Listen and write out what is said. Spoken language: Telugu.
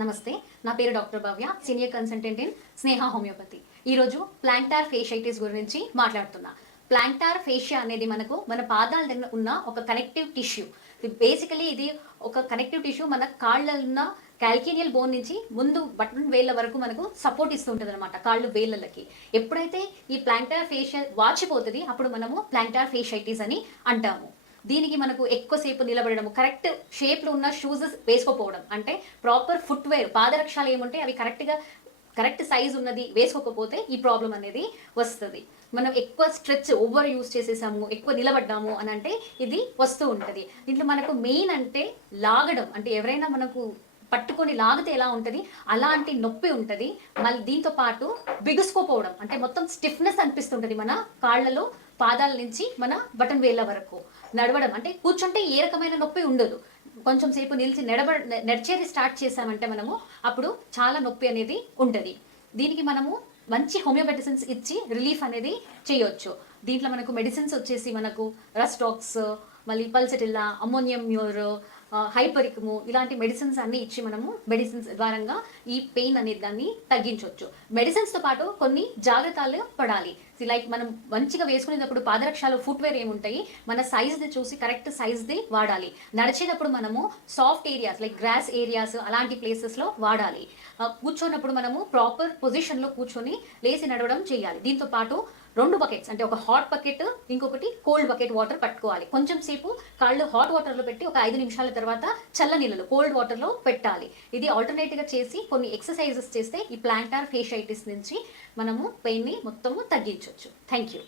నమస్తే, నా పేరు doctor Bhavya, senior consultant in Sneha homeopathy. ఈరోజు ప్లాంటార్ ఫేషియైటిస్ గురించి మాట్లాడుతున్నా. ప్లాంటార్ ఫేషియా అనేది మన పాదాల దగ్గర ఉన్న ఒక కనెక్టివ్ టిష్యూ. బేసికలీ ఇది ఒక కనెక్టివ్ టిష్యూ మన కాళ్ళలో ఉన్న క్యాల్కేనియల్ బోన్ నుంచి ముందు బటన్ వేళ్ళ వరకు మనకు సపోర్ట్ ఇస్తూ ఉంటుంది అనమాట, కాళ్ళు వేళ్ళకి. ఎప్పుడైతే ఈ ప్లాంటార్ ఫేషియా వాచిపోతుంది అప్పుడు మనము ప్లాంటార్ ఫేషియైటిస్ అని అంటాము. దీనికి మనకు ఎక్కువసేపు నిలబడడం, కరెక్ట్ షేప్లో ఉన్న షూస్ వేసుకోకపోవడం, అంటే ప్రాపర్ ఫుట్వేర్ పాదరక్షాలు ఏముంటే అవి కరెక్ట్ సైజ్ ఉన్నది వేసుకోకపోతే ఈ ప్రాబ్లం అనేది వస్తుంది. మనం ఎక్కువ స్ట్రెచ్ ఓవర్ యూజ్ చేసేసాము, ఎక్కువ నిలబడ్డాము అని అంటే ఇది వస్తూ ఉంటుంది. దీంట్లో మనకు మెయిన్ అంటే లాగడం, అంటే ఎవరైనా మనకు పట్టుకొని లాగితే ఎలా ఉంటుంది అలాంటి నొప్పి ఉంటుంది. మళ్ళీ దీంతో పాటు బిగుసుకోపోవడం, అంటే మొత్తం స్టిఫ్నెస్ అనిపిస్తుంటుంది మన కాళ్ళలో, పాదాల నుంచి మన బటన్ వేళ్ళ వరకు. నడవడం అంటే కూర్చుంటే ఏ రకమైన నొప్పి ఉండదు, కొంచెం సేపు నిలిచి నడిచేది స్టార్ట్ చేసామంటే మనము అప్పుడు చాలా నొప్పి అనేది ఉంటుంది. దీనికి మనము మంచి హోమియో మెడిసిన్స్ ఇచ్చి రిలీఫ్ అనేది చేయొచ్చు. దీంట్లో మనకు మెడిసిన్స్ వచ్చేసి మనకు రస్టాక్స్, మళ్ళీ పల్సటిల్లా, అమ్మోనియం మ్యూర్, హైపరికము, ఇలాంటి మెడిసిన్స్ అన్నీ ఇచ్చి మనము మెడిసిన్స్ ద్వారంగా ఈ పెయిన్ అనేది దాన్ని తగ్గించవచ్చు. మెడిసిన్స్తో పాటు కొన్ని జాగ్రత్తలు పడాలి. లైక్ మనం మంచిగా వేసుకునేటప్పుడు పాదరక్షాలు ఫుట్వేర్ ఏముంటాయి, మన సైజ్ది చూసి కరెక్ట్ సైజ్ది వాడాలి. నడిచేటప్పుడు మనము soft areas like grass areas అలాంటి ప్లేసెస్లో వాడాలి. కూర్చోన్నప్పుడు మనము ప్రాపర్ పొజిషన్లో కూర్చొని లేచి నడవడం చేయాలి. దీంతో పాటు 2 బకెట్స్, అంటే ఒక హాట్ బకెట్, ఇంకొకటి కోల్డ్ బకెట్ వాటర్ పట్టుకోవాలి. కొంచెం సేపు కాళ్ళు హాట్ వాటర్లో పెట్టి ఒక 5 నిమిషాల తర్వాత చల్ల నీళ్ళలో కోల్డ్ వాటర్లో పెట్టాలి. ఇది ఆల్టర్నేట్గా చేసి కొన్ని ఎక్సర్సైజెస్ చేస్తే ఈ ప్లాంటార్ ఫేషియైటిస్ నుంచి మనము పెయిన్ని మొత్తము తగ్గించవచ్చు. Thank you.